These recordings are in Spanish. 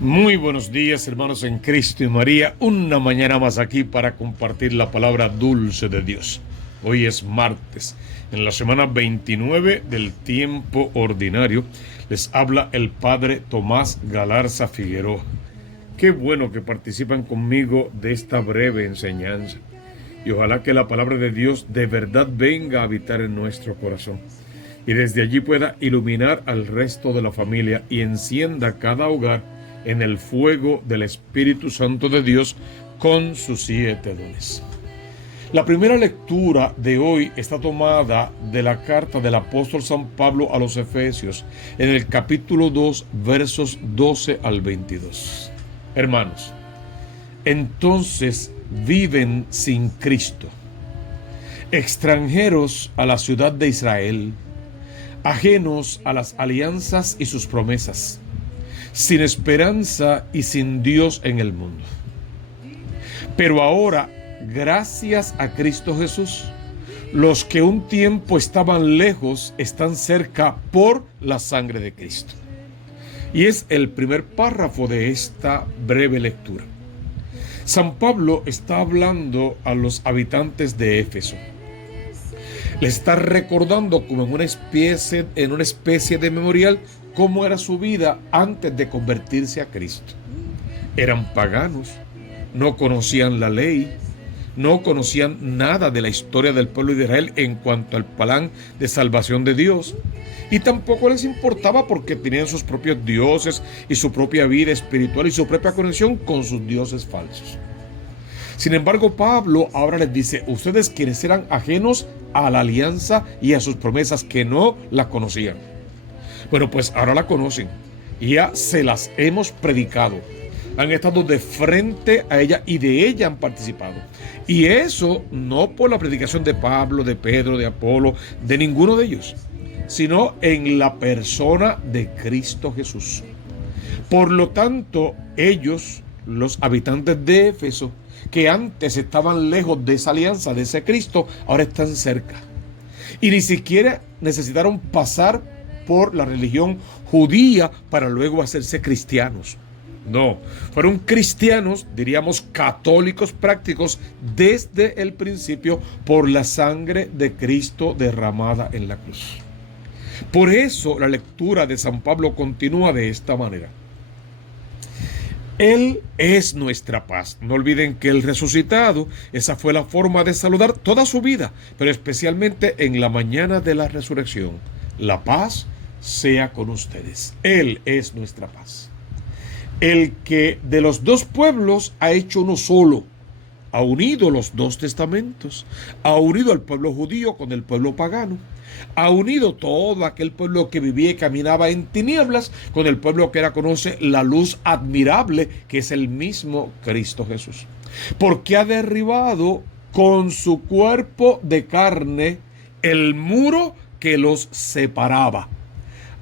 Muy buenos días, hermanos en Cristo y María. Una mañana más aquí para compartir la palabra dulce de Dios. Hoy es martes, en la semana 29 del tiempo ordinario. Les habla el Padre Tomás Galarza Figueroa. Qué bueno que participan conmigo de esta breve enseñanza. Y ojalá que la palabra de Dios de verdad venga a habitar en nuestro corazón. Y desde allí pueda iluminar al resto de la familia y encienda cada hogar en el fuego del Espíritu Santo de Dios con sus 7 dones. La primera lectura de hoy está tomada de la carta del apóstol San Pablo a los Efesios, en el capítulo 2, versos 12 al 22. Hermanos, entonces viven sin Cristo, extranjeros a la ciudad de Israel, ajenos a las alianzas y sus promesas, sin esperanza y sin Dios en el mundo. Pero ahora, gracias a Cristo Jesús, los que un tiempo estaban lejos están cerca por la sangre de Cristo. Y es el primer párrafo de esta breve lectura. San Pablo está hablando a los habitantes de Éfeso. Le está recordando como en una especie de memorial cómo era su vida antes de convertirse a Cristo. Eran paganos, no conocían la ley, no conocían nada de la historia del pueblo de Israel en cuanto al plan de salvación de Dios, y tampoco les importaba porque tenían sus propios dioses y su propia vida espiritual y su propia conexión con sus dioses falsos. Sin embargo, Pablo ahora les dice: ustedes quienes eran ajenos a la alianza y a sus promesas, que no la conocían. Bueno, pues ahora la conocen y ya se las hemos predicado. Han estado de frente a ella y de ella han participado. Y eso no por la predicación de Pablo, de Pedro, de Apolo, de ninguno de ellos, sino en la persona de Cristo Jesús. Por lo tanto, ellos, los habitantes de Éfeso, que antes estaban lejos de esa alianza, de ese Cristo, ahora están cerca. Y ni siquiera necesitaron pasar por la religión judía para luego hacerse cristianos. No, fueron cristianos, diríamos católicos prácticos, desde el principio por la sangre de Cristo derramada en la cruz. Por eso la lectura de San Pablo continúa de esta manera. Él es nuestra paz. No olviden que el resucitado, esa fue la forma de saludar toda su vida, pero especialmente en la mañana de la resurrección. La paz sea con ustedes. Él es nuestra paz. El que de los dos pueblos ha hecho uno solo, ha unido los dos testamentos, ha unido al pueblo judío con el pueblo pagano, ha unido todo aquel pueblo que vivía y caminaba en tinieblas con el pueblo que ahora conoce la luz admirable, que es el mismo Cristo Jesús. Porque ha derribado con su cuerpo de carne el muro que los separaba.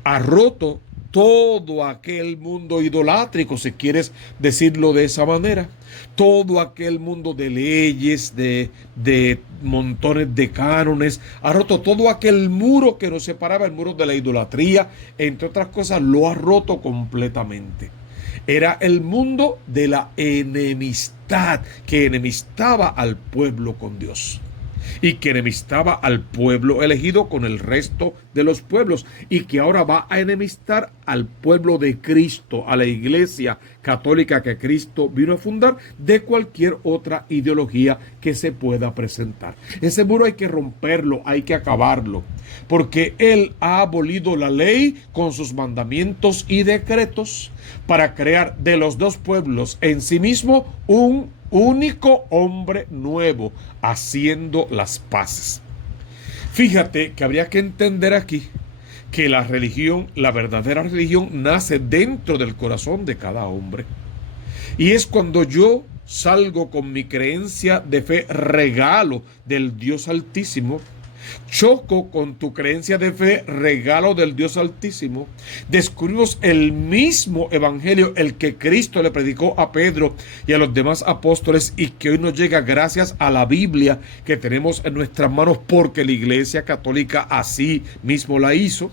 Ha roto todo aquel mundo idolátrico, si quieres decirlo de esa manera, todo aquel mundo de leyes, de montones de cánones, ha roto todo aquel muro que nos separaba, el muro de la idolatría, entre otras cosas, lo ha roto completamente. Era el mundo de la enemistad, que enemistaba al pueblo con Dios y que enemistaba al pueblo elegido con el resto de los pueblos, y que ahora va a enemistar al pueblo de Cristo, a la iglesia católica que Cristo vino a fundar, de cualquier otra ideología que se pueda presentar. Ese muro hay que romperlo, hay que acabarlo, porque Él ha abolido la ley con sus mandamientos y decretos para crear de los dos pueblos en sí mismo un único hombre nuevo, haciendo las paces. Fíjate que habría que entender aquí que la religión, la verdadera religión, nace dentro del corazón de cada hombre. Y es cuando yo salgo con mi creencia de fe, regalo del Dios Altísimo, choco con tu creencia de fe, regalo del Dios Altísimo, descubrimos el mismo evangelio, el que Cristo le predicó a Pedro y a los demás apóstoles, y que hoy nos llega gracias a la Biblia que tenemos en nuestras manos, porque la Iglesia Católica así mismo la hizo.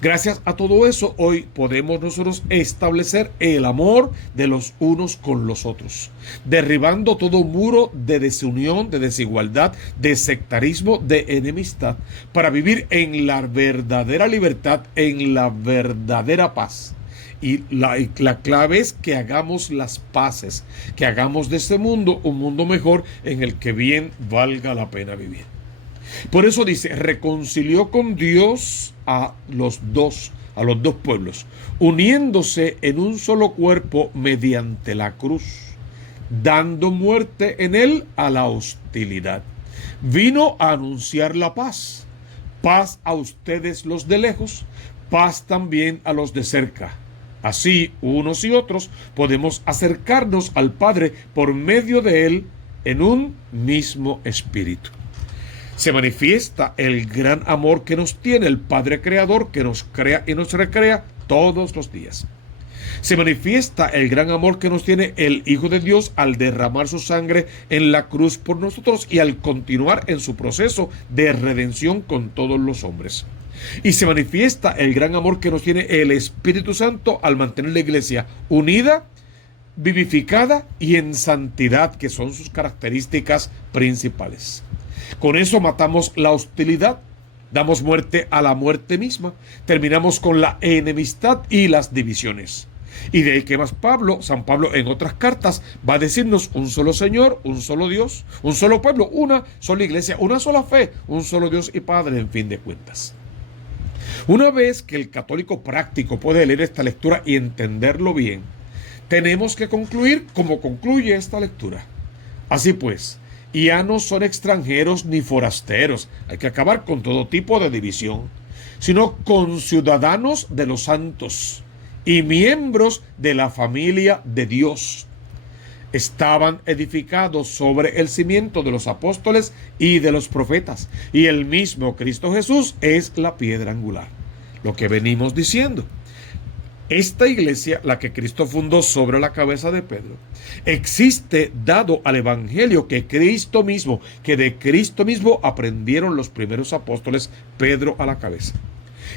Gracias a todo eso, hoy podemos nosotros establecer el amor de los unos con los otros, derribando todo muro de desunión, de desigualdad, de sectarismo, de enemistad, para vivir en la verdadera libertad, en la verdadera paz. Y la clave es que hagamos las paces, que hagamos de este mundo un mundo mejor en el que bien valga la pena vivir. Por eso dice, reconcilió con Dios a los dos pueblos, uniéndose en un solo cuerpo mediante la cruz, dando muerte en él a la hostilidad. Vino a anunciar la paz, paz a ustedes los de lejos, paz también a los de cerca. Así, unos y otros podemos acercarnos al Padre por medio de él en un mismo espíritu. Se manifiesta el gran amor que nos tiene el Padre Creador, que nos crea y nos recrea todos los días. Se manifiesta el gran amor que nos tiene el Hijo de Dios al derramar su sangre en la cruz por nosotros y al continuar en su proceso de redención con todos los hombres. Y se manifiesta el gran amor que nos tiene el Espíritu Santo al mantener la iglesia unida, vivificada y en santidad, que son sus características principales. Con eso matamos la hostilidad, damos muerte a la muerte misma, terminamos con la enemistad y las divisiones. Y de ahí que más San Pablo en otras cartas va a decirnos un solo Señor, un solo Dios, un solo pueblo, una sola iglesia, una sola fe, un solo Dios y Padre, en fin de cuentas. Una vez que el católico práctico puede leer esta lectura y entenderlo bien, tenemos que concluir como concluye esta lectura. Así pues, ya no son extranjeros ni forasteros, hay que acabar con todo tipo de división, sino conciudadanos de los santos y miembros de la familia de Dios. Estaban edificados sobre el cimiento de los apóstoles y de los profetas, y el mismo Cristo Jesús es la piedra angular. Lo que venimos diciendo. Esta iglesia, la que Cristo fundó sobre la cabeza de Pedro, existe dado al evangelio que de Cristo mismo aprendieron los primeros apóstoles, Pedro a la cabeza,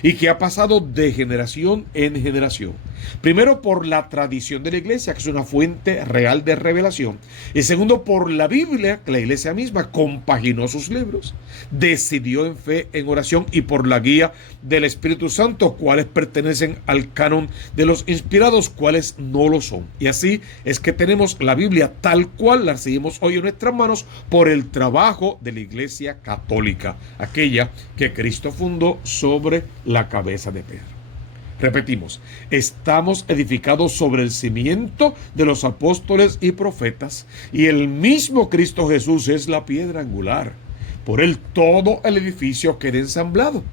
y que ha pasado de generación en generación. Primero, por la tradición de la iglesia, que es una fuente real de revelación. Y segundo, por la Biblia, que la iglesia misma compaginó sus libros, decidió en fe, en oración y por la guía del Espíritu Santo, cuáles pertenecen al canon de los inspirados, cuáles no lo son. Y así es que tenemos la Biblia tal cual la recibimos hoy en nuestras manos por el trabajo de la iglesia católica, aquella que Cristo fundó sobre la cabeza de Pedro. Repetimos, estamos edificados sobre el cimiento de los apóstoles y profetas, y el mismo Cristo Jesús es la piedra angular. Por él todo el edificio queda ensamblado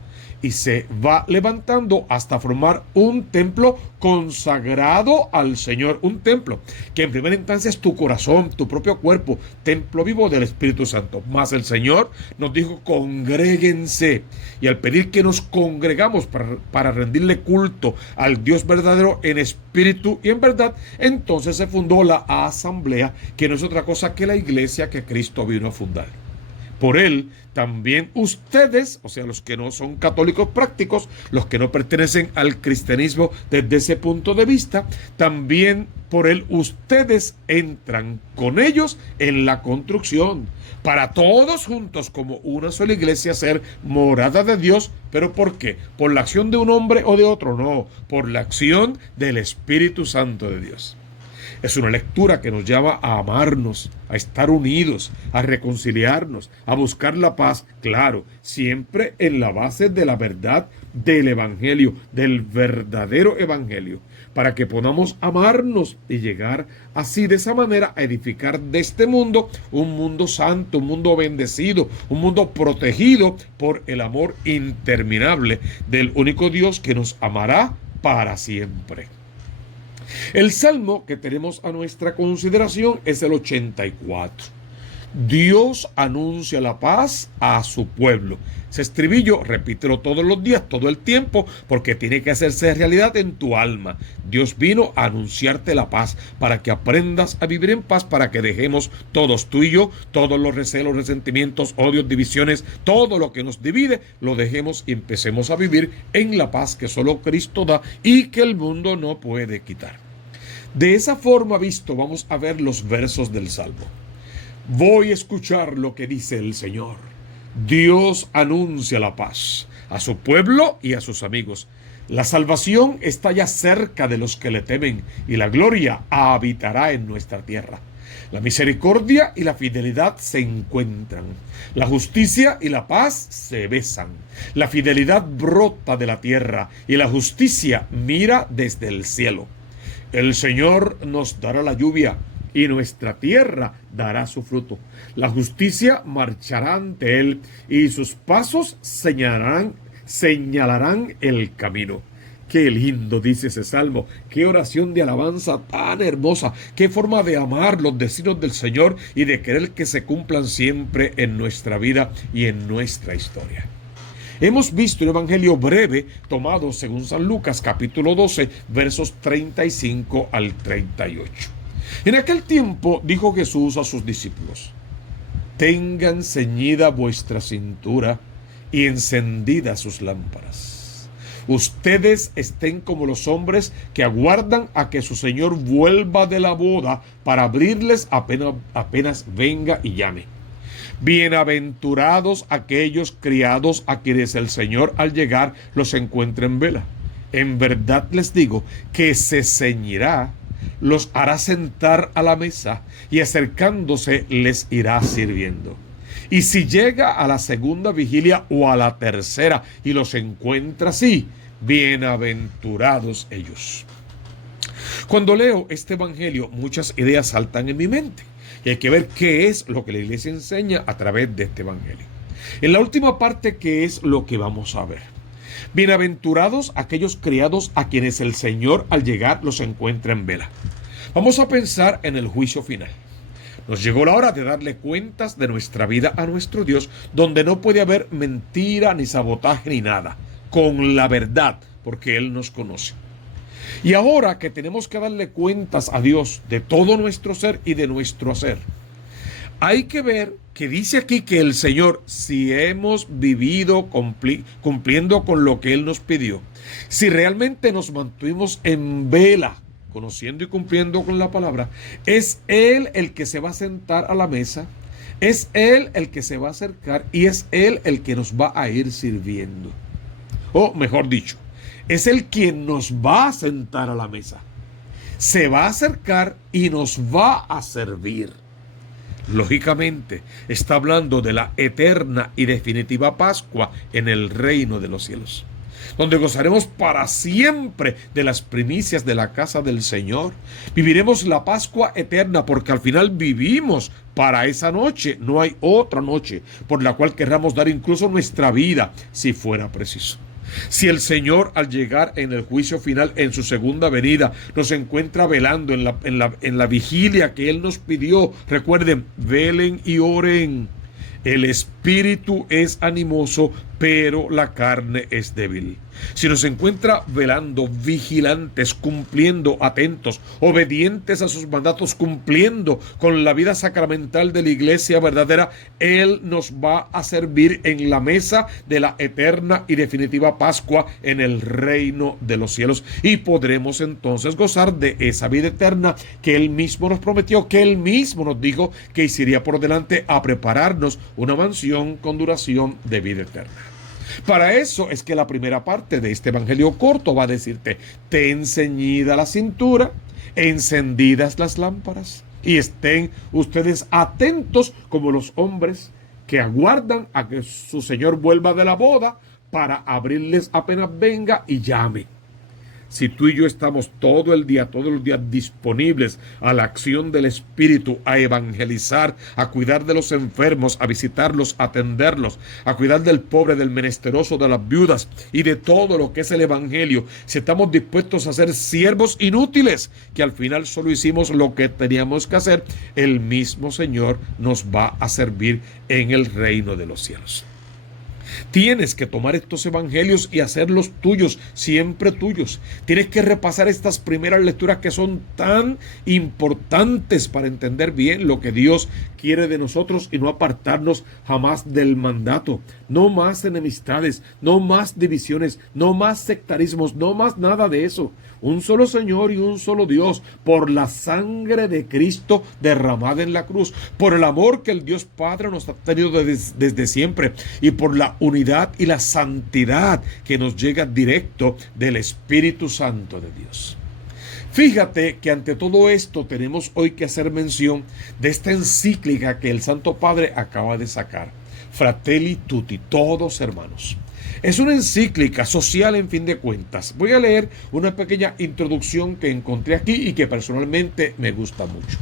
y se va levantando hasta formar un templo consagrado al Señor, un templo que en primera instancia es tu corazón, tu propio cuerpo, templo vivo del Espíritu Santo. Mas el Señor nos dijo, congréguense, y al pedir que nos congregamos para rendirle culto al Dios verdadero en espíritu y en verdad, entonces se fundó la asamblea, que no es otra cosa que la iglesia que Cristo vino a fundar. Por él, también ustedes, o sea, los que no son católicos prácticos, los que no pertenecen al cristianismo desde ese punto de vista, también por él ustedes entran con ellos en la construcción, para todos juntos como una sola iglesia ser morada de Dios. ¿Pero por qué? ¿Por la acción de un hombre o de otro? No, por la acción del Espíritu Santo de Dios. Es una lectura que nos llama a amarnos, a estar unidos, a reconciliarnos, a buscar la paz, claro, siempre en la base de la verdad del Evangelio, del verdadero Evangelio, para que podamos amarnos y llegar así de esa manera a edificar de este mundo un mundo santo, un mundo bendecido, un mundo protegido por el amor interminable del único Dios que nos amará para siempre. El salmo que tenemos a nuestra consideración es el 84. Dios anuncia la paz a su pueblo. Ese estribillo, repítelo todos los días, todo el tiempo, porque tiene que hacerse realidad en tu alma. Dios vino a anunciarte la paz, para que aprendas a vivir en paz, para que dejemos todos, tú y yo, todos los recelos, resentimientos, odios, divisiones, todo lo que nos divide, lo dejemos y empecemos a vivir en la paz que solo Cristo da y que el mundo no puede quitar. De esa forma visto, vamos a ver los versos del Salmo. Voy a escuchar lo que dice el Señor. Dios anuncia la paz a su pueblo y a sus amigos. La salvación está ya cerca de los que le temen y la gloria habitará en nuestra tierra. La misericordia y la fidelidad se encuentran. La justicia y la paz se besan. La fidelidad brota de la tierra y la justicia mira desde el cielo. El Señor nos dará la lluvia y nuestra tierra dará su fruto. La justicia marchará ante él y sus pasos señalarán el camino. Qué lindo dice ese salmo, qué oración de alabanza tan hermosa, qué forma de amar los designios del Señor y de querer que se cumplan siempre en nuestra vida y en nuestra historia. Hemos visto un evangelio breve tomado según San Lucas capítulo 12 versos 35 al 38. En aquel tiempo dijo Jesús a sus discípulos: tengan ceñida vuestra cintura y encendidas sus lámparas. Ustedes estén como los hombres que aguardan a que su Señor vuelva de la boda para abrirles apenas venga y llame. Bienaventurados aquellos criados a quienes el Señor al llegar los encuentre en vela. En verdad les digo que se ceñirá, los hará sentar a la mesa y acercándose les irá sirviendo. Y si llega a la segunda vigilia o a la tercera y los encuentra así, bienaventurados ellos. Cuando leo este evangelio, muchas ideas saltan en mi mente y hay que ver qué es lo que la iglesia enseña a través de este evangelio. En la última parte, ¿qué es lo que vamos a ver? Bienaventurados aquellos criados a quienes el Señor al llegar los encuentra en vela. Vamos a pensar en el juicio final. Nos llegó la hora de darle cuentas de nuestra vida a nuestro Dios, donde no puede haber mentira ni sabotaje ni nada, con la verdad, porque Él nos conoce. Y ahora que tenemos que darle cuentas a Dios de todo nuestro ser y de nuestro hacer, hay que ver que dice aquí que el Señor, si hemos vivido cumpliendo con lo que Él nos pidió, si realmente nos mantuvimos en vela, conociendo y cumpliendo con la palabra, es Él el que se va a sentar a la mesa, es Él el que se va a acercar y es Él el que nos va a ir sirviendo. O mejor dicho, es Él quien nos va a sentar a la mesa. Se va a acercar y nos va a servir. Lógicamente, está hablando de la eterna y definitiva Pascua en el reino de los cielos, donde gozaremos para siempre de las primicias de la casa del Señor. Viviremos la Pascua eterna porque al final vivimos para esa noche. No hay otra noche por la cual querramos dar incluso nuestra vida si fuera preciso. Si el Señor al llegar en el juicio final, en su segunda venida, nos encuentra velando en la vigilia que Él nos pidió, recuerden, velen y oren. El espíritu es animoso, pero la carne es débil. Si nos encuentra velando, vigilantes, cumpliendo, atentos, obedientes a sus mandatos, cumpliendo con la vida sacramental de la iglesia verdadera, Él nos va a servir en la mesa de la eterna y definitiva Pascua en el reino de los cielos. Y podremos entonces gozar de esa vida eterna que Él mismo nos prometió, que Él mismo nos dijo que iría por delante a prepararnos una mansión con duración de vida eterna. Para eso es que la primera parte de este evangelio corto va a decirte: ten ceñida la cintura, encendidas las lámparas, y estén ustedes atentos como los hombres que aguardan a que su Señor vuelva de la boda para abrirles apenas venga y llame. Si tú y yo estamos todo el día, todos los días disponibles a la acción del Espíritu, a evangelizar, a cuidar de los enfermos, a visitarlos, a atenderlos, a cuidar del pobre, del menesteroso, de las viudas y de todo lo que es el Evangelio, si estamos dispuestos a ser siervos inútiles, que al final solo hicimos lo que teníamos que hacer, el mismo Señor nos va a servir en el reino de los cielos. Tienes que tomar estos evangelios y hacerlos tuyos, siempre tuyos. Tienes que repasar estas primeras lecturas que son tan importantes para entender bien lo que Dios quiere de nosotros y no apartarnos jamás del mandato. No más enemistades, no más divisiones, no más sectarismos, no más nada de eso. Un solo Señor y un solo Dios, por la sangre de Cristo derramada en la cruz, por el amor que el Dios Padre nos ha tenido desde siempre y por la unidad y la santidad que nos llega directo del Espíritu Santo de Dios. Fíjate que ante todo esto tenemos hoy que hacer mención de esta encíclica que el Santo Padre acaba de sacar, Fratelli Tutti, todos hermanos. Es una encíclica social en fin de cuentas. Voy a leer una pequeña introducción que encontré aquí y que personalmente me gusta mucho.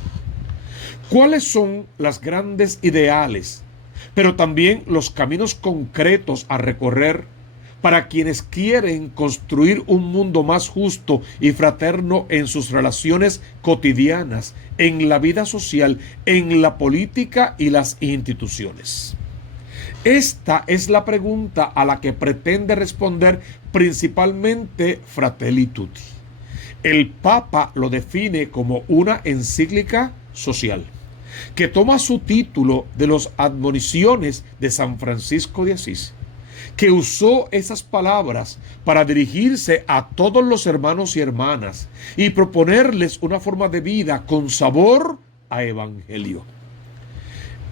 ¿Cuáles son las grandes ideales, pero también los caminos concretos a recorrer para quienes quieren construir un mundo más justo y fraterno en sus relaciones cotidianas, en la vida social, en la política y las instituciones? Esta es la pregunta a la que pretende responder principalmente Fratelli Tutti. El Papa lo define como una encíclica social, que toma su título de las admoniciones de San Francisco de Asís, que usó esas palabras para dirigirse a todos los hermanos y hermanas y proponerles una forma de vida con sabor a evangelio.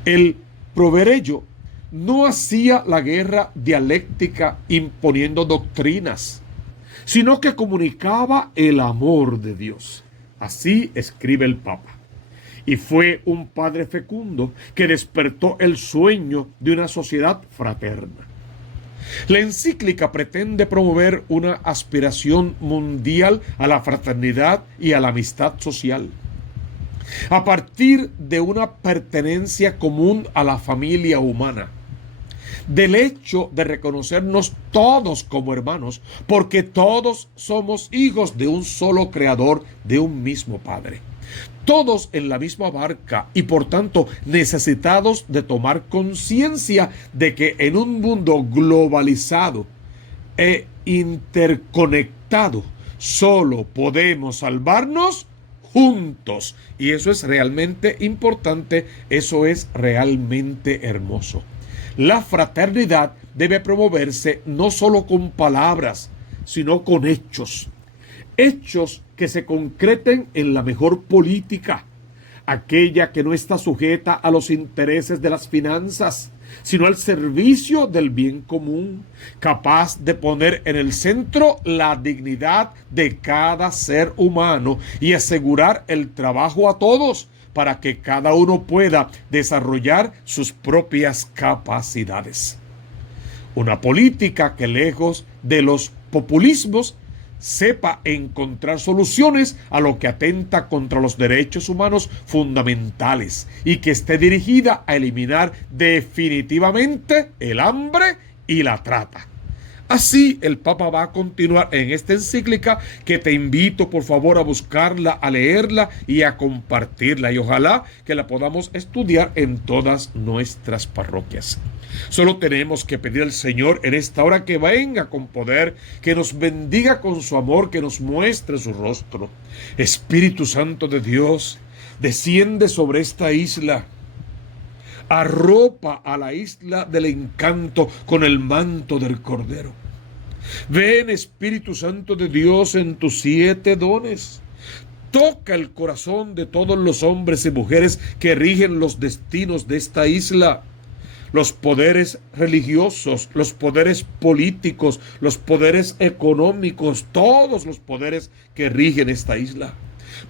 El proveer ello no hacía la guerra dialéctica imponiendo doctrinas, sino que comunicaba el amor de Dios. Así escribe el Papa. Y fue un padre fecundo que despertó el sueño de una sociedad fraterna. La encíclica pretende promover una aspiración mundial a la fraternidad y a la amistad social, a partir de una pertenencia común a la familia humana, del hecho de reconocernos todos como hermanos, porque todos somos hijos de un solo Creador, de un mismo Padre, todos en la misma barca y por tanto necesitados de tomar conciencia de que en un mundo globalizado e interconectado solo podemos salvarnos juntos. Y eso es realmente importante, eso es realmente hermoso. La fraternidad debe promoverse no solo con palabras, sino con hechos. Hechos que se concreten en la mejor política, aquella que no está sujeta a los intereses de las finanzas, sino al servicio del bien común, capaz de poner en el centro la dignidad de cada ser humano y asegurar el trabajo a todos para que cada uno pueda desarrollar sus propias capacidades. Una política que, lejos de los populismos, sepa encontrar soluciones a lo que atenta contra los derechos humanos fundamentales y que esté dirigida a eliminar definitivamente el hambre y la trata. Así el Papa va a continuar en esta encíclica que te invito por favor a buscarla, a leerla y a compartirla, y ojalá que la podamos estudiar en todas nuestras parroquias. Solo tenemos que pedir al Señor en esta hora que venga con poder, que nos bendiga con su amor, que nos muestre su rostro. Espíritu Santo de Dios, desciende sobre esta isla. Arropa a la isla del encanto con el manto del Cordero. Ven, Espíritu Santo de Dios, en tus 7 dones. Toca el corazón de todos los hombres y mujeres que rigen los destinos de esta isla. Los poderes religiosos, los poderes políticos, los poderes económicos, todos los poderes que rigen esta isla,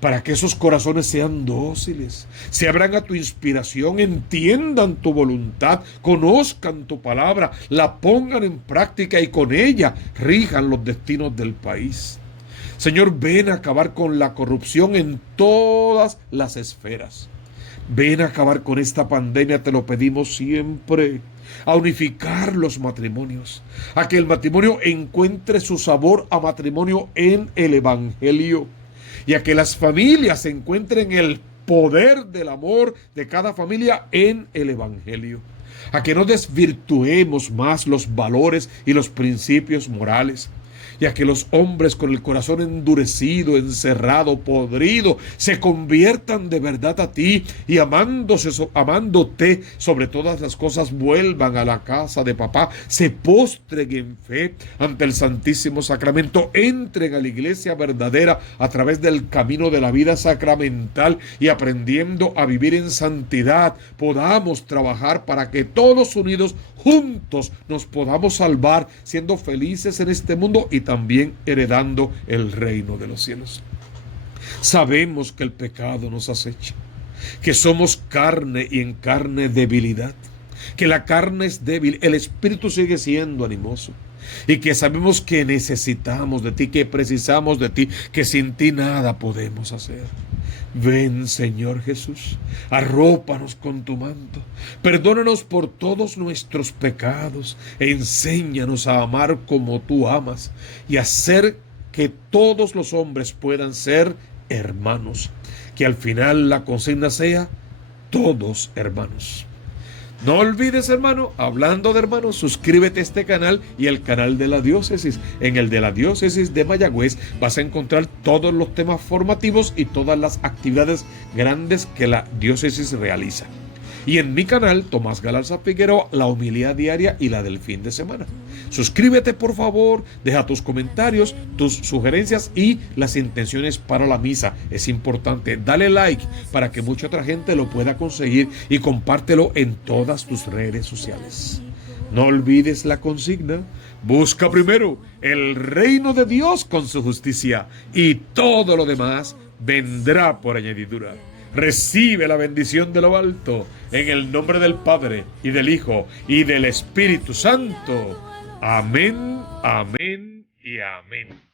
para que esos corazones sean dóciles, se abran a tu inspiración, entiendan tu voluntad, conozcan tu palabra, la pongan en práctica y con ella rijan los destinos del país. Señor, ven a acabar con la corrupción en todas las esferas. Ven a acabar con esta pandemia, te lo pedimos siempre. A unificar los matrimonios, a que el matrimonio encuentre su sabor a matrimonio en el Evangelio, y a que las familias encuentren el poder del amor de cada familia en el Evangelio. A que no desvirtuemos más los valores y los principios morales, y a que los hombres con el corazón endurecido, encerrado, podrido, se conviertan de verdad a ti y amándote sobre todas las cosas, vuelvan a la casa de papá, se postren en fe ante el Santísimo Sacramento, entren a la iglesia verdadera a través del camino de la vida sacramental y aprendiendo a vivir en santidad, podamos trabajar para que todos unidos, juntos, nos podamos salvar, siendo felices en este mundo y también heredando el reino de los cielos. Sabemos que el pecado nos acecha, que somos carne y en carne debilidad, que la carne es débil, el espíritu sigue siendo animoso, y que sabemos que necesitamos de ti, que precisamos de ti, que sin ti nada podemos hacer. Ven, Señor Jesús, arrópanos con tu manto, perdónanos por todos nuestros pecados, enséñanos a amar como tú amas y hacer que todos los hombres puedan ser hermanos, que al final la consigna sea todos hermanos. No olvides, hermano, hablando de hermanos, suscríbete a este canal y el canal de la diócesis. En el de la diócesis de Mayagüez vas a encontrar todos los temas formativos y todas las actividades grandes que la diócesis realiza. Y en mi canal, Tomás Galarza Figueroa, la homilía diaria y la del fin de semana. Suscríbete, por favor, deja tus comentarios, tus sugerencias y las intenciones para la misa. Es importante, dale like para que mucha otra gente lo pueda conseguir y compártelo en todas tus redes sociales. No olvides la consigna: busca primero el reino de Dios con su justicia y todo lo demás vendrá por añadidura. Recibe la bendición de lo alto, en el nombre del Padre, y del Hijo, y del Espíritu Santo. Amén, amén y amén.